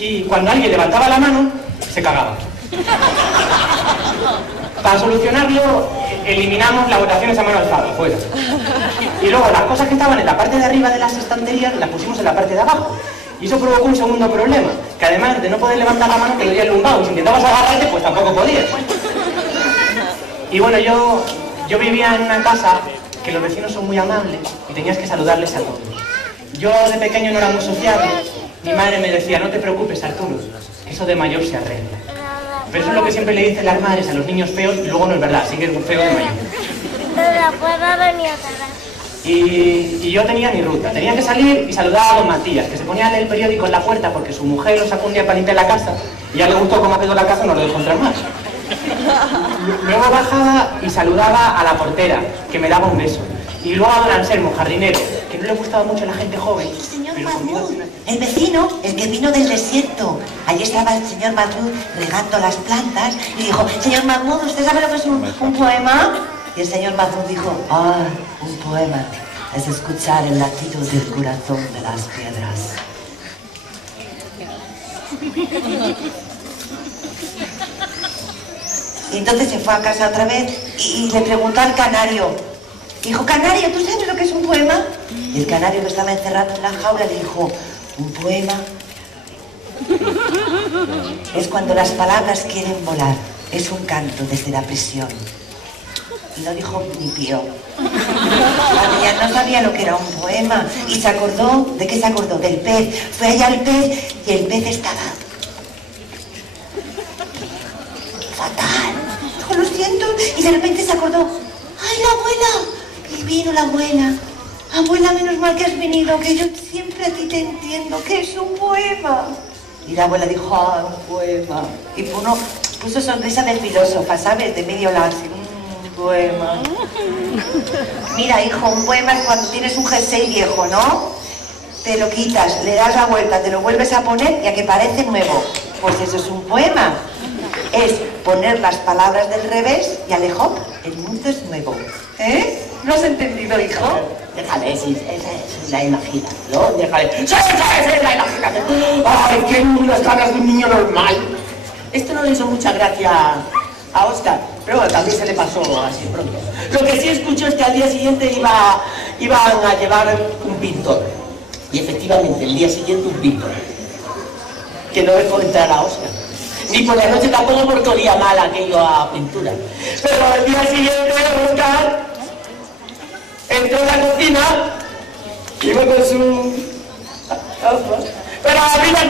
Y cuando alguien levantaba la mano, se cagaba. Para solucionarlo, eliminamos la votación esa mano alzada, pues. Y luego las cosas que estaban en la parte de arriba de las estanterías las pusimos en la parte de abajo. Y eso provocó un segundo problema, que además de no poder levantar la mano, te dolía el lumbago. Si intentabas agacharte, pues tampoco podías. Y bueno, yo vivía en una casa que los vecinos son muy amables y tenías que saludarles a todos. Yo de pequeño no era muy sociable. Mi madre me decía, no te preocupes, Arturo, eso de mayor se aprende. Pero eso es lo que siempre le dicen las madres a los niños feos y luego no es verdad, sí que es un feo. Nada, pues va a venir otra vez. Y yo tenía mi ruta, tenía que salir y saludar a don Matías, que se ponía a leer el periódico en la puerta porque su mujer lo sacó un día para limpiar la casa y ya le gustó cómo ha quedado la casa, no lo dejó entrar más. Luego bajaba y saludaba a la portera, que me daba un beso. Y luego a don Anselmo, jardinero, que no le gustaba mucho a la gente joven. Pero conmigo... El vecino, el que vino del desierto. Allí estaba el señor Mahmoud regando las plantas y dijo, señor Mahmoud, ¿usted sabe lo que es un poema? Y el señor Mahmoud dijo, ah, un poema es escuchar el latido del corazón de las piedras. Y entonces se fue a casa otra vez y le preguntó al canario. Dijo, canario, ¿tú sabes lo que es un poema? Y el canario, que estaba encerrado en una jaula, le dijo, un poema es cuando las palabras quieren volar. Es un canto desde la prisión. Y lo dijo mi tío. No sabía lo que era un poema. Y se acordó, ¿de qué se acordó? Del pez. Fue allá el pez y el pez estaba fatal. Lo siento. Y de repente se acordó, ¡ay, la abuela! Y vino la abuela. Abuela, menos mal que has venido, que yo siempre a ti te entiendo, que es un poema. Y la abuela dijo, ah, un poema. Y puso sonrisa de filósofa, ¿sabes? De medio lazo. Un poema. Mira, hijo, un poema es cuando tienes un jersey viejo, ¿no? Te lo quitas, le das la vuelta, te lo vuelves a poner y a que parece nuevo. Pues eso es un poema. Es poner las palabras del revés y alejo, el mundo es nuevo. ¿Eh? ¿No has entendido, hijo? Déjame, si es la imaginación, déjame. ¡Sí, es la imaginación! ¡Ay, qué unas caras de un niño normal! Esto no le hizo mucha gracia a Oscar, pero bueno, también se le pasó así. Lo que sí escucho es que al día siguiente iban a llevar un pintor. Y efectivamente, el día siguiente un pintor. Que no dejó entrar a Oscar. Ni por la noche tampoco porque olía mal aquello a pintura. Pero al día siguiente Oscar entró en la cocina y iba con su... Pero la niña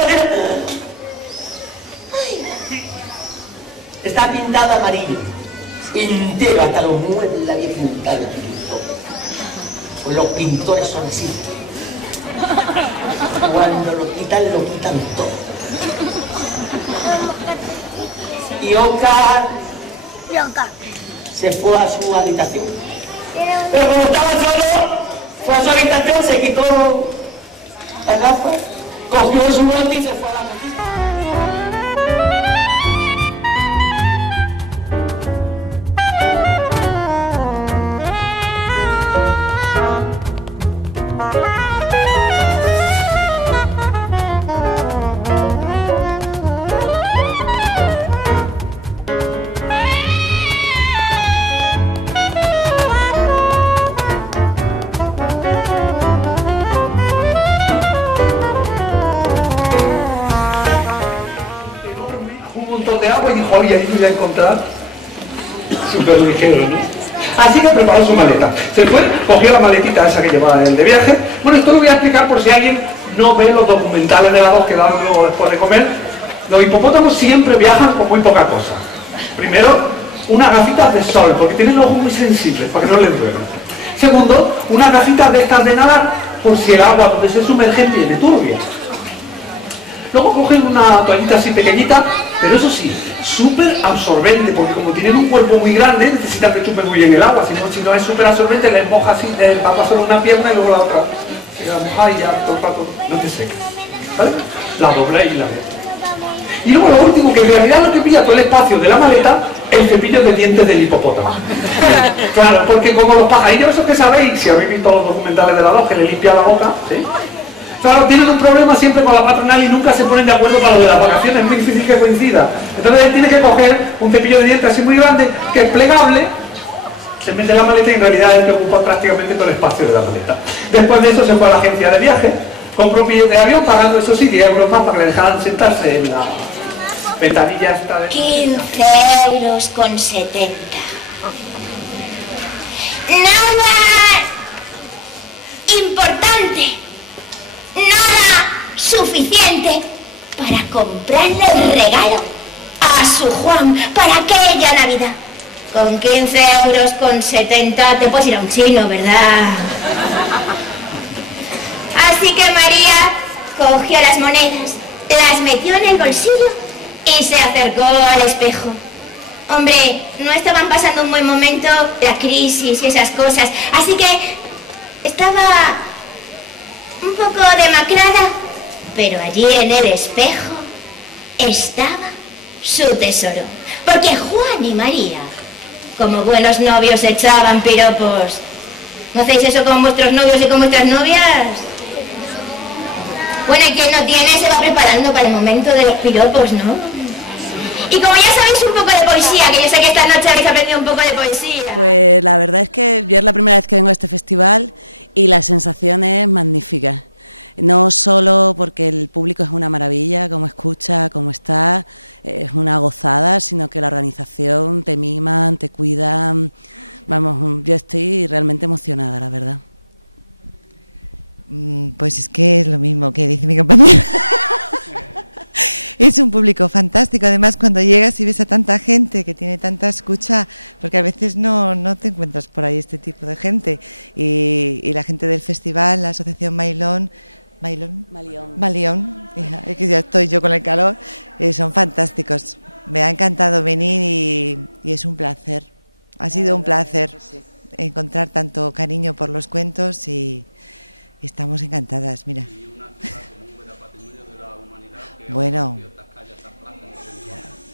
está pintada amarillo, entera hasta los muebles la vieja pintada. Los pintores son así. Cuando lo quitan todo. Y Oscar se fue a su habitación. Pero cuando estaba solo, fue a su habitación, se quitó la gafa, cogió su bote y se fue a la... De agua y dijo, oye, ahí me voy a encontrar súper ligero, ¿no? Así que preparó su maleta. Se fue, cogió la maletita esa que llevaba él de viaje. Bueno, esto lo voy a explicar por si alguien no ve los documentales de la 2 que dan luego después de comer. Los hipopótamos siempre viajan con muy poca cosa. Primero, unas gafitas de sol, porque tienen los ojos muy sensibles, para que no les duela. Segundo, unas gafitas de estas de nadar, por si el agua donde se sumergen viene turbia. Luego cogen una toallita así pequeñita, pero eso sí, súper absorbente, porque como tienen un cuerpo muy grande, necesitan que chupe muy bien el agua, si no es súper absorbente, les moja así, el papá solo una pierna y luego la otra. Se la moja y ya todo el rato no te seca. ¿Vale? La dobláis y la metéis. Y luego lo último, que en realidad lo que pilla todo el espacio de la maleta, el cepillo de dientes del hipopótamo. Claro, porque como los pajarillos, esos que sabéis, si habéis visto los documentales de la 2, que le limpian la boca, ¿sí? Claro, tienen un problema siempre con la patronal y nunca se ponen de acuerdo para lo de las vacaciones, es muy difícil que coincida. Entonces él tiene que coger un cepillo de dientes así muy grande, que es plegable, se mete en la maleta y en realidad es el que ocupa prácticamente todo el espacio de la maleta. Después de eso se fue a la agencia de viaje, compró un billete de avión, pagando eso sí 10 euros más para que le dejaran sentarse en la ventanilla esta de... 15,70 euros. Nada importante. Nada suficiente para comprarle el regalo a a su Juan para aquella Navidad. Con 15,70 € te puedes ir a un chino, ¿verdad? Así que María cogió las monedas, las metió en el bolsillo y se acercó al espejo. Hombre, no estaban pasando un buen momento, la crisis y esas cosas, así que estaba un poco demacrada, pero allí en el espejo estaba su tesoro. Porque Juan y María, como buenos novios, se echaban piropos. ¿No hacéis eso con vuestros novios y con vuestras novias? Bueno, y quien no tiene se va preparando para el momento de los piropos, ¿no? Y como ya sabéis un poco de poesía, que yo sé que esta noche habéis aprendido un poco de poesía. Pues la verdad es que yo es la primera vez que vengo a este festival y la sensación es magnífica. No solo porque el público es una maravilla, como escucha, como está, es una gozada, sino que la organización te miman, te cuidan. Vamos, yo estoy realmente emocionada, la verdad. Pues es que es lo mismo que dice mi compañera. Es un público fantástico, además cuando llegas y ves a tanta gente que tiene tanta escucha, porque a veces no te encuentras por ahí este tipo de gente, y la gente del festival, la asociación Malión, es que ya estoy yo con el calor, son fantásticos. Me ha encantado venir y es un placer, ha sido un placer encontrar tanto cariño por los cuentos y estamos encantadas, mira. Bueno,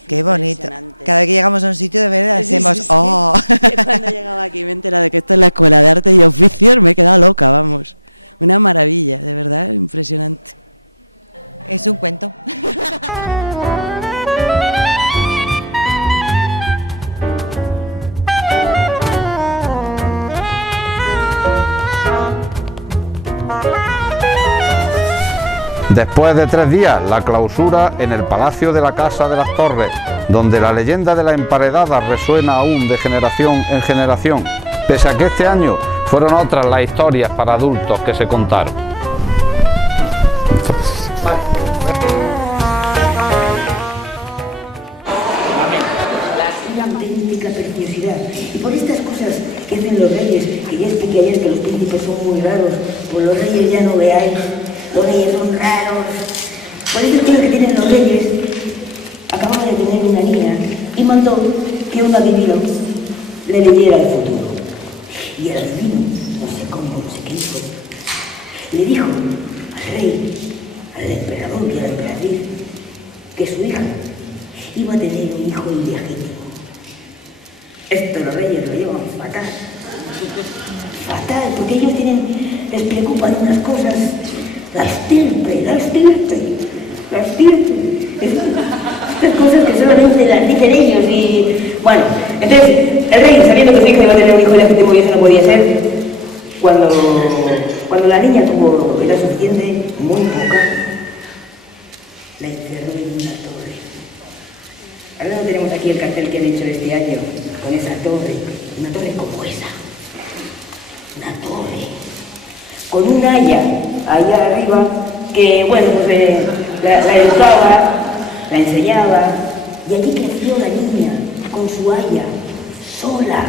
qué bonito. Cada vez que llegamos a un sitio de verdad hacemos ¡oh! Cuando llegaba aquí me he enterado de que esto es la Escuela de Arte y Oficios, me he quedado loca, vamos. Una maravilla, de verdad, impresionante. Es un cuento. Después de 3 días, la clausura en el Palacio de la Casa de las Torres, donde la leyenda de la emparedada resuena aún de generación en generación, pese a que este año fueron otras las historias para adultos que se contaron. La auténtica preciosidad. Y por estas cosas que hacen los reyes, que ya expliqué ayer que los príncipes son muy raros, pues los reyes ya no veáis. Los reyes son raros. Por estas cosas que tienen los reyes, acababa de tener una niña y mandó que un adivino le leyera el futuro. Y el adivino, no sé cómo, no sé qué hizo, le dijo al rey, al emperador y a la emperatriz, que su hija iba a tener un hijo ilegítimo. Esto los reyes lo llevan fatal. Fatal, porque ellos les preocupan unas cosas. La estirpe. Estas cosas que solamente las dicen ellos y... Bueno, entonces, el rey, sabiendo que su hija iba a tener un hijo ilegítimo y eso no podía ser, cuando la niña tuvo edad suficiente, muy poca, la encerró en una torre. Ahora no tenemos aquí el cartel que han hecho este año con esa torre, una torre como esa. Una torre con un haya allá arriba que, bueno, pues la educaba, la enseñaba, y allí creció la niña con su haya, sola,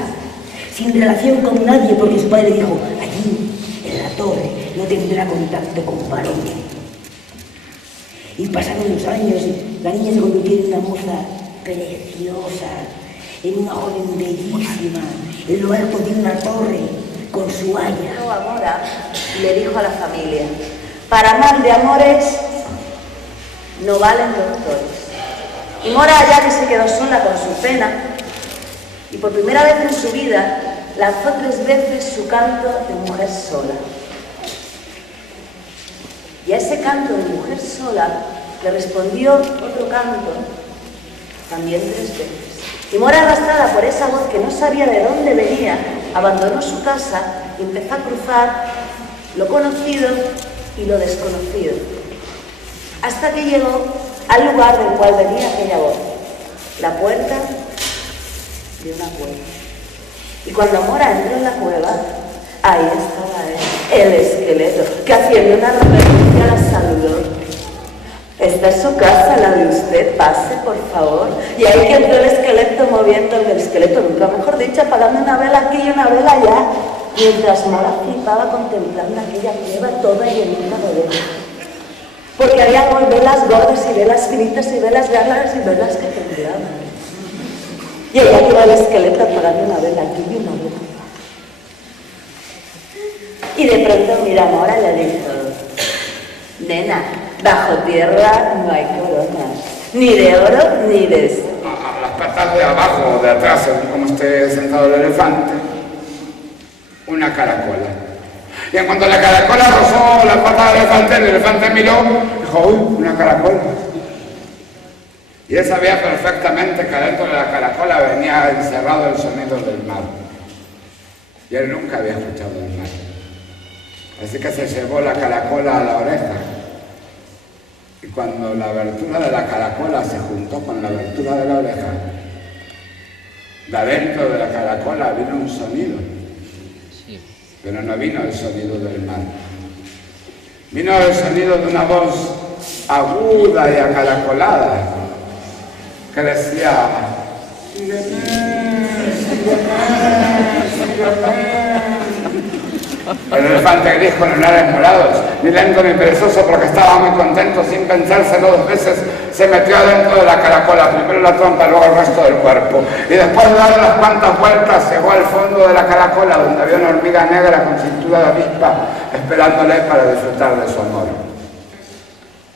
sin relación con nadie, porque su padre dijo, allí, en la torre, no tendrá contacto con varones. Y pasaron los años, la niña se convirtió en una moza preciosa, en una joven bellísima, en lo alto de una torre, con su haya. Mora le dijo a la familia, para mal de amores no valen doctores. Y Mora, ya que se quedó sola con su pena, y por primera vez en su vida lanzó 3 veces su canto de mujer sola. Y a ese canto de mujer sola le respondió otro canto, también 3 veces. Y Mora, arrastrada por esa voz que no sabía de dónde venía, abandonó su casa y empezó a cruzar lo conocido y lo desconocido, hasta que llegó al lugar del cual venía aquella voz, la puerta de una cueva. Y cuando Mora entró en la cueva, ahí estaba él, el esqueleto, que haciendo una reverencia la saludó. Esta es su casa, la de usted, pase, por favor. Y ahí que entró el esqueleto moviendo el esqueleto, nunca mejor dicho, apagando una vela aquí y una vela allá, mientras Mora flipaba contemplando aquella cueva toda llenita de velas. Porque había velas gordas y velas finitas y velas largas y velas que temblaban. Y allá iba el esqueleto apagando una vela aquí y una vela allá. Y de pronto mira Mora y le dijo: nena, bajo tierra no hay coronas, ni de oro ni de ese. A las patas de abajo, de atrás, según como esté sentado el elefante, una caracola. Y en cuanto la caracola rozó la pata del elefante, el elefante miró y dijo: uy, una caracola. Y él sabía perfectamente que adentro de la caracola venía encerrado el sonido del mar. Y él nunca había escuchado el mar. Así que se llevó la caracola a la oreja. Y cuando la abertura de la caracola se juntó con la abertura de la oreja, de adentro de la caracola vino un sonido. Pero no vino el sonido del mar. Vino el sonido de una voz aguda y acaracolada que decía: el elefante gris con lunares morados, ni lento ni perezoso, porque estaba muy contento, sin pensárselo dos veces, se metió adentro de la caracola, primero la trompa, luego el resto del cuerpo. Y después de dar unas cuantas vueltas, llegó al fondo de la caracola, donde había una hormiga negra con cintura de avispa, esperándole para disfrutar de su amor.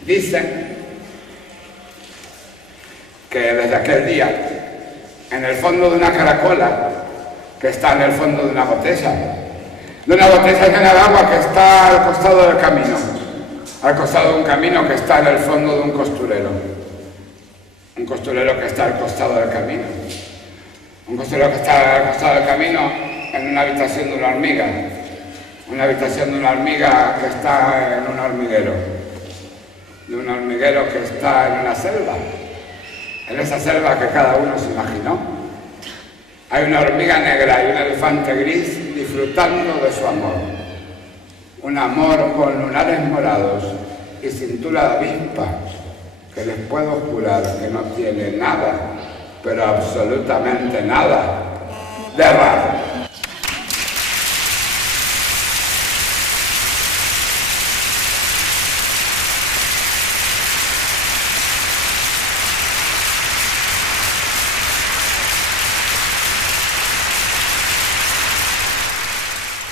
Dicen que desde aquel día, en el fondo de una caracola, que está en el fondo de una botella llena de agua que está al costado del camino, al costado de un camino que está en el fondo de un costurero que está al costado del camino, un costurero que está al costado del camino en una habitación de una hormiga que está en un hormiguero, que está en una selva, en esa selva que cada uno se imaginó. Hay una hormiga negra y un elefante gris disfrutando de su amor. Un amor con lunares morados y cintura de avispa, que les puedo jurar que no tiene nada, pero absolutamente nada, de raro.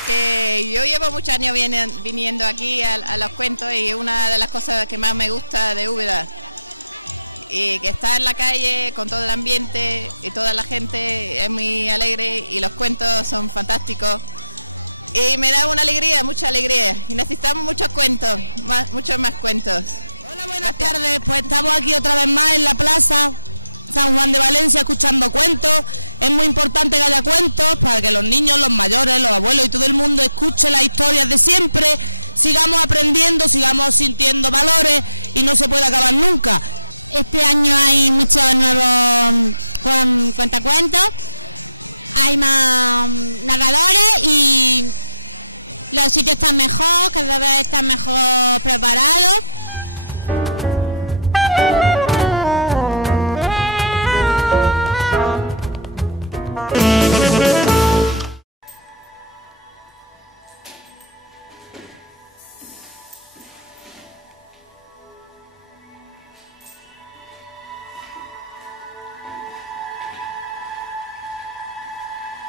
Que yo llevo muchos años viniendo aquí a los cuentos, y una de las cosas que más me gusta de Úbeda, y que está en la calle con todo el ambiente y toda la gente es muy alegre y los cuentos son fantásticos y me da una alegría, mucha alegría, y necesitamos muchos cuentos, muchos más cuentos. Hola, buenas tardes, pues estamos aquí otra vez más en la plaza San Juan de Valencia escuchando cuentos. Es muy importante que haya cuentos para que los niños, los mayores, los abuelos y todo el mundo escuche las historias de siempre, sigamos aprendiendo, sigamos sintiendo valores y no se puede acabar nunca. Este año hay muchos nuevos cuentacuentos, hay más narradores y los sitios están mejor, cada vez están mejor preparados.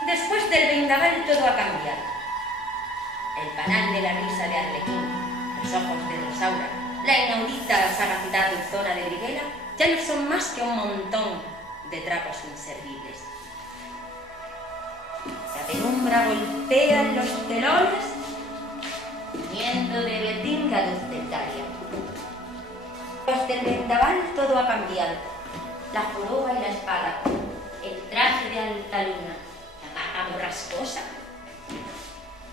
Después del vendaval todo ha cambiado. El canal de la risa de Arlequín, los ojos de Rosaura, la inaudita sagacidad de Zona de Briguera ya no son más que un montón de trapos inservibles. La penumbra golpea en los telones, viendo de Betinga luz dentaria. Después del vendaval todo ha cambiado. La joroba y la espada, el traje de alta luna, borrascosa,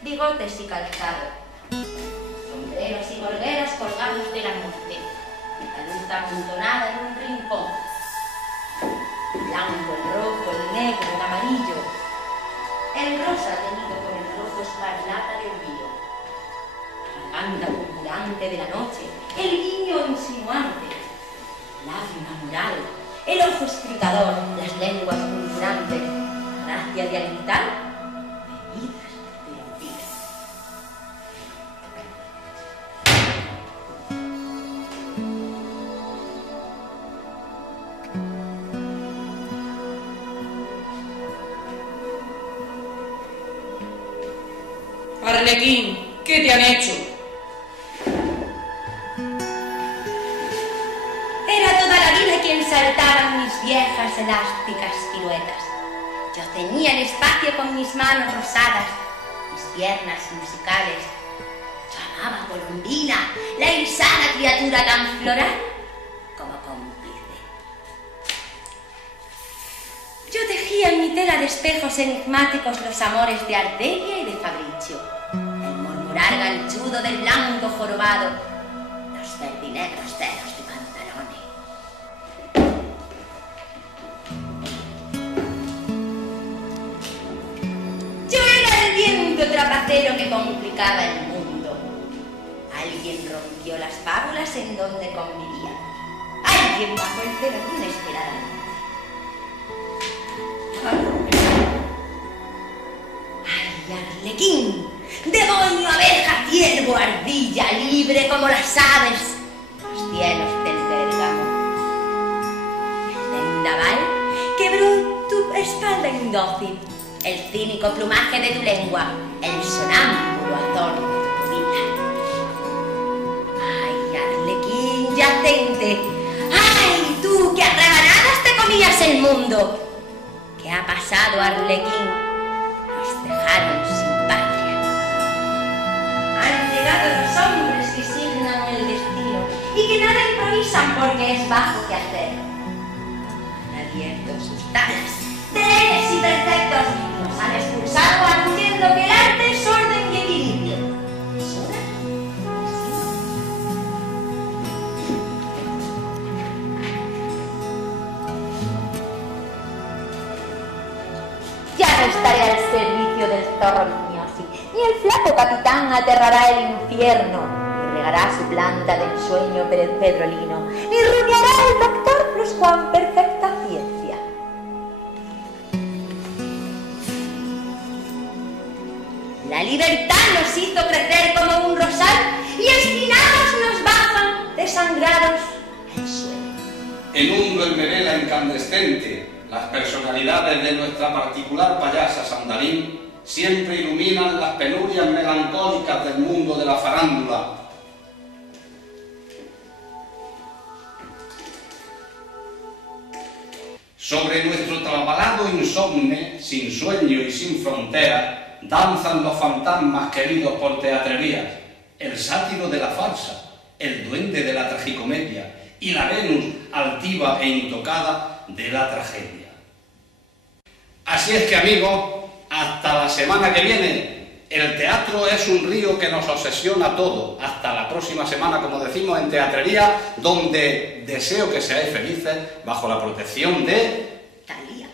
bigotes y calzado, sombreros y gorgueras colgados de la muerte, la luz amontonada en un rincón, el blanco, el rojo, el negro, el amarillo, el rosa teñido con el rojo escarlata del vino, la banda fulgurante de la noche, el guiño insinuante, natural, el ojo escrutador, las lenguas fulgurantes, la gracia dialectal. Arlequín, ¿qué te han hecho? Era toda la vida quien saltaba en mis viejas elásticas piruetas. Yo ceñía el espacio con mis manos rosadas, mis piernas musicales. Llamaba Colombina, la irisada criatura tan floral como cómplice. Yo tejía en mi tela de espejos enigmáticos los amores de Ardelia y de Fabricio, el murmurar ganchudo del blanco jorobado, los verdinegros dedos de Pantalone. Yo era el viento trapacero que complicaba el mundo. Alguien rompió las fábulas en donde convivía. Alguien bajó el cero inesperadamente. ¡Ay, Arlequín! ¡Demonio, abeja, ciervo, ardilla, libre como las aves! Los cielos del Pérgamo. El vendaval quebró tu espalda indócil, el cínico plumaje de tu lengua, el sonámbulo adorno de tu vida. ¡Ay, Arlequín yacente! ¡Ay, tú que a rebanadas te comías el mundo! ¿Qué ha pasado, Arlequín? Nos dejaron sin patria. Han llegado los hombres que signan el destino y que nada improvisan porque es bajo que hacer. Han abierto sus talas, terenes y perfectos, y nos han expulsado anunciando que el arte es orden y equilibrio. Ya no estaré al servicio del zorro Lignosi, ni el flaco capitán aterrará el infierno, ni regará su planta del sueño Pérez Pedrolino, ni rumiará el doctor Plus Juan perfecta ciencia. La libertad nos hizo crecer como un rosal y espinados nos bajan desangrados al suelo. En un duermevela incandescente, las personalidades de nuestra particular payasa Sandalín siempre iluminan las penurias melancólicas del mundo de la farándula. Sobre nuestro trabalado insomne, sin sueño y sin frontera, danzan los fantasmas queridos por teatrerías, el sátiro de la farsa, el duende de la tragicomedia y la Venus altiva e intocada de la tragedia. Así es que, amigos, hasta la semana que viene. El teatro es un río que nos obsesiona a todos. Hasta la próxima semana, como decimos, en Teatrería, donde deseo que seáis felices bajo la protección de Talía.